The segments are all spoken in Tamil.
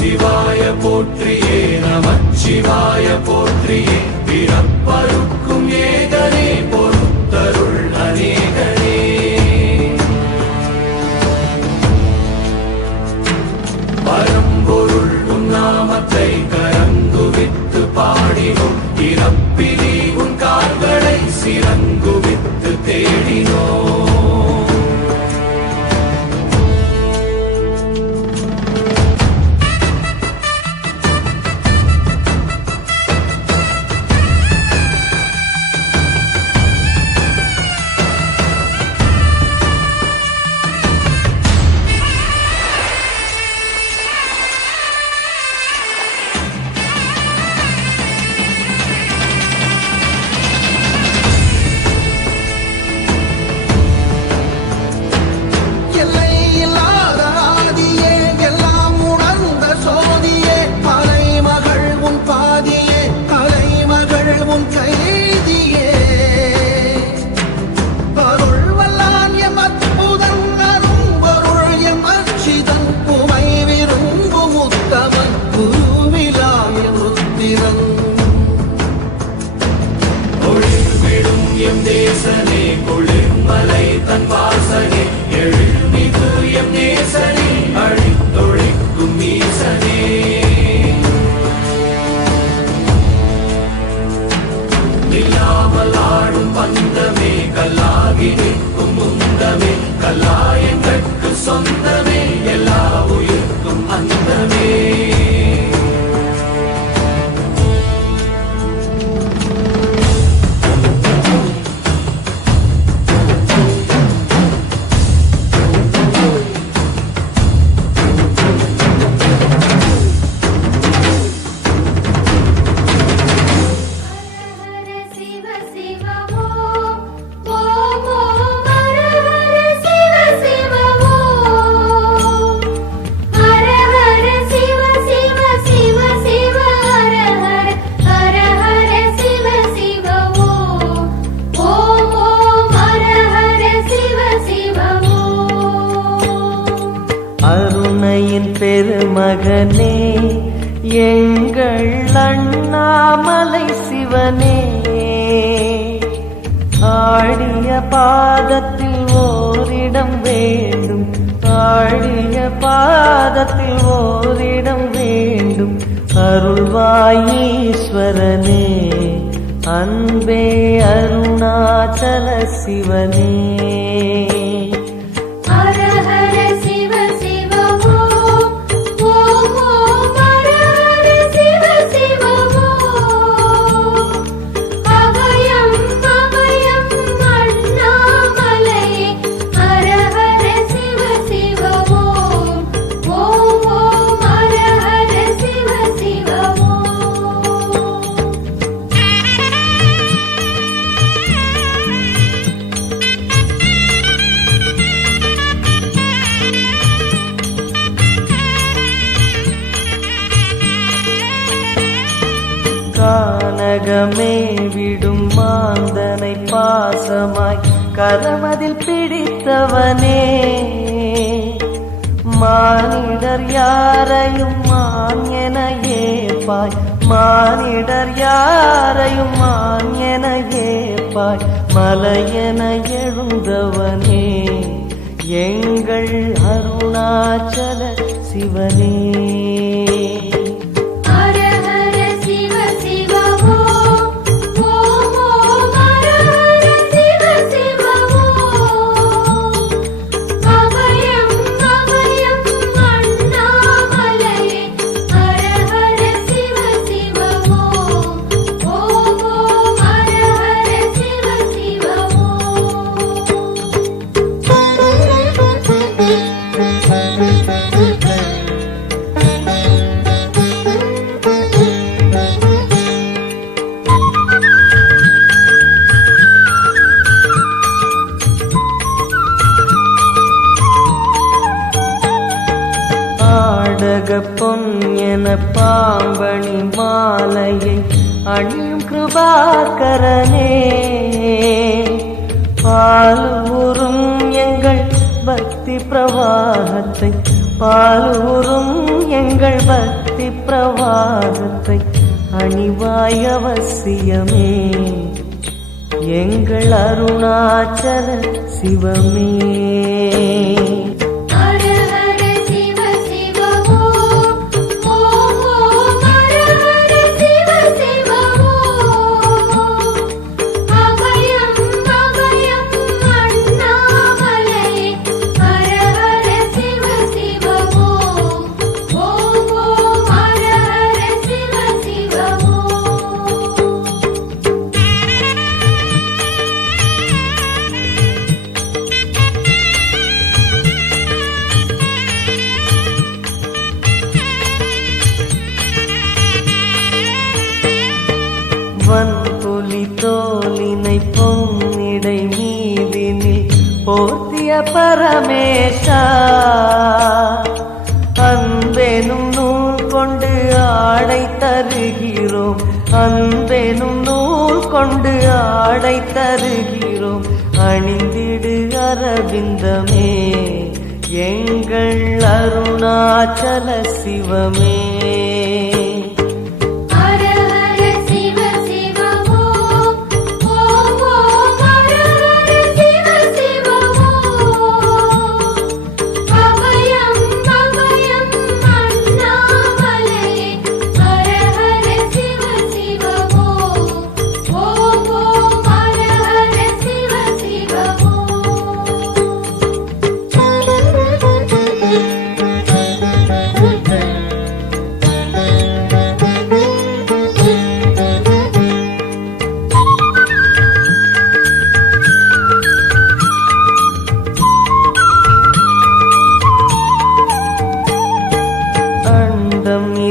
சிவாய போற்றியே நமச்சிவாய போற்றியே பிறப்பருக்கும் ஏகனே பொறுத்தருள் அநேகனே பரம்பொருள் உன் நாமத்தை கரங்குவித்து பாடினோம் இறப்பிலி உன் கால்களை சிறங்குவித்து தேடினோம் தேசனே குளிர்மலை தன் வாசனே எழுமிகு எம் நேசனே அழித்தொழிக்கும் ஈசனே நில்லாமல் ஆடும் பந்தமே கல்லாகி நிற்கும் முந்தமே கல்லாயங்கட்கு சொந்தமே எல்லா உயிர்க்கும் அந்தமே அருணையின் பெருமகனே எங்கள் அண்ணாமலை சிவனே ஆடிய பாதத்தில் ஓரிடம் வேண்டும் ஆடிய பாதத்தில் ஓரிடம் வேண்டும் அருள்வாயீஸ்வரனே அன்பே அருணாச்சல சிவனே கானகமே விடும் மாந்தனை பாசமாய் கரமதில் பிடித்தவனே மானிடர் யாரையும் மான் என ஏப்பாய் மானிடர் யாரையும் மான் என ஏப்பாய் மலையென எழுந்தவனே எங்கள் அருணாச்சல சிவனே பொன் என பாம்பணி மாலையை அணியும் கிருபாகரனே பால் ஊறும் எங்கள் பக்தி பிரவாகத்தை பாலூரும் எங்கள் பக்தி பிரவாகத்தை அணிவாய் அவசியமே எங்கள் அருணாச்சல சிவமே. வன்புலி தோலினை பொன்னிடை மீதினில் போர்த்திய பரமேஷா அன்பெனும் நூல் கொண்டு ஆடை தருகிறோம் அன்பெனும் நூல் கொண்டு ஆடை தருகிறோம் அணிந்திடு அரவிந்தமே எங்கள் அருணாச்சல சிவமே.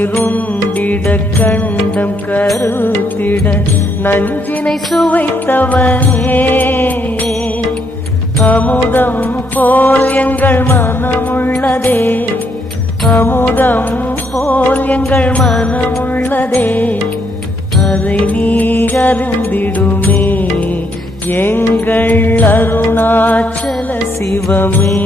இருந்திட கண்டம் கருத்திட நஞ்சினை சுவைத்தவனே அமுதம் போல் எங்கள் மனமுள்ளதே அமுதம் போல் எங்கள் மனமுள்ளதே அதை நீ அருந்திடுமே எங்கள் அருணாச்சல சிவமே.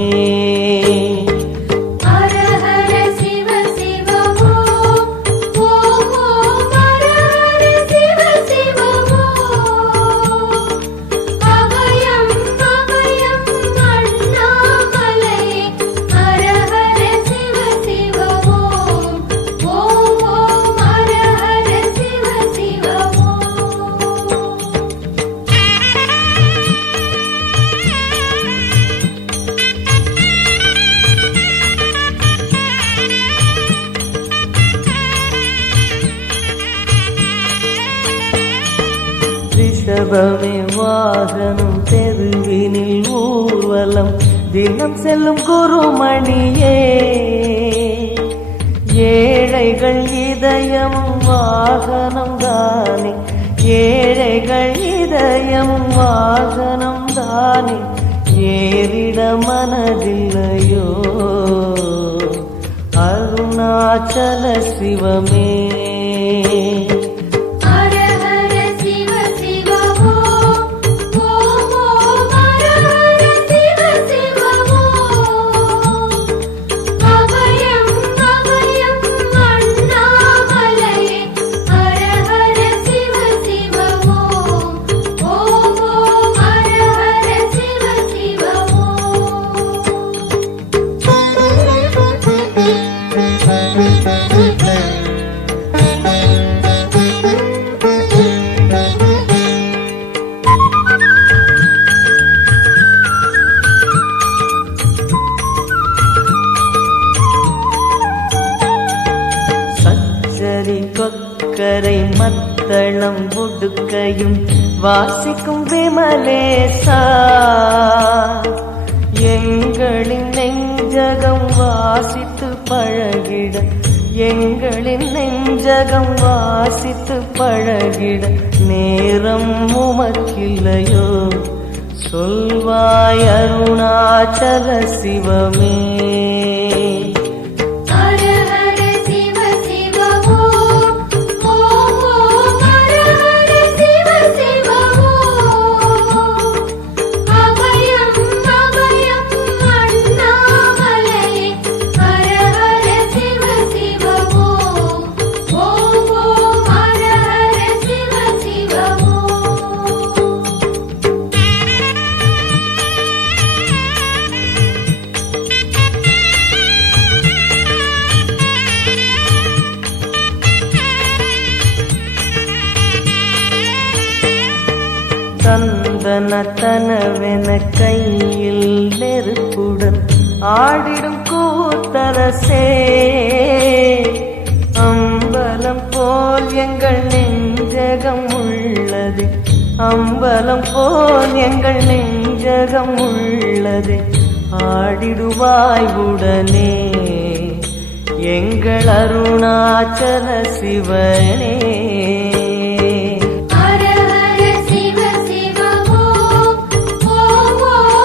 ரிஷபமே வாகனம் தெருவினில் ஊர்வலம் தினம் செல்லும் குருமணியே ஏழைகள் இதயம் வாகனம் தானே ஏழைகள் இதயம் வாகனம் தானே ஏறிட மனதில்லையோ அருணாச்சல சிவமே. கொக்கரை மத்தளம் உடுக்கையும் வாசிக்கும் விமலேசா எங்களின் நெஞ்சகம் வாசித்து பழகிட எங்களின் நெஞ்சகம் வாசித்து பழகிட நேரம் உமக்கில்லையோ சொல்வாய் அருணாச்சல சிவமே. தனத்தனவென கையில் நெருப்புடன் ஆடிடும் கூத்தரசே, அம்பலம் போல் எங்கள் நெஞ்சகம் உள்ளது, அம்பலம் போல் எங்கள் நெஞ்சகம் உள்ளது, ஆடிடுவாய் உடனே எங்கள் அருணாச்சல சிவனே.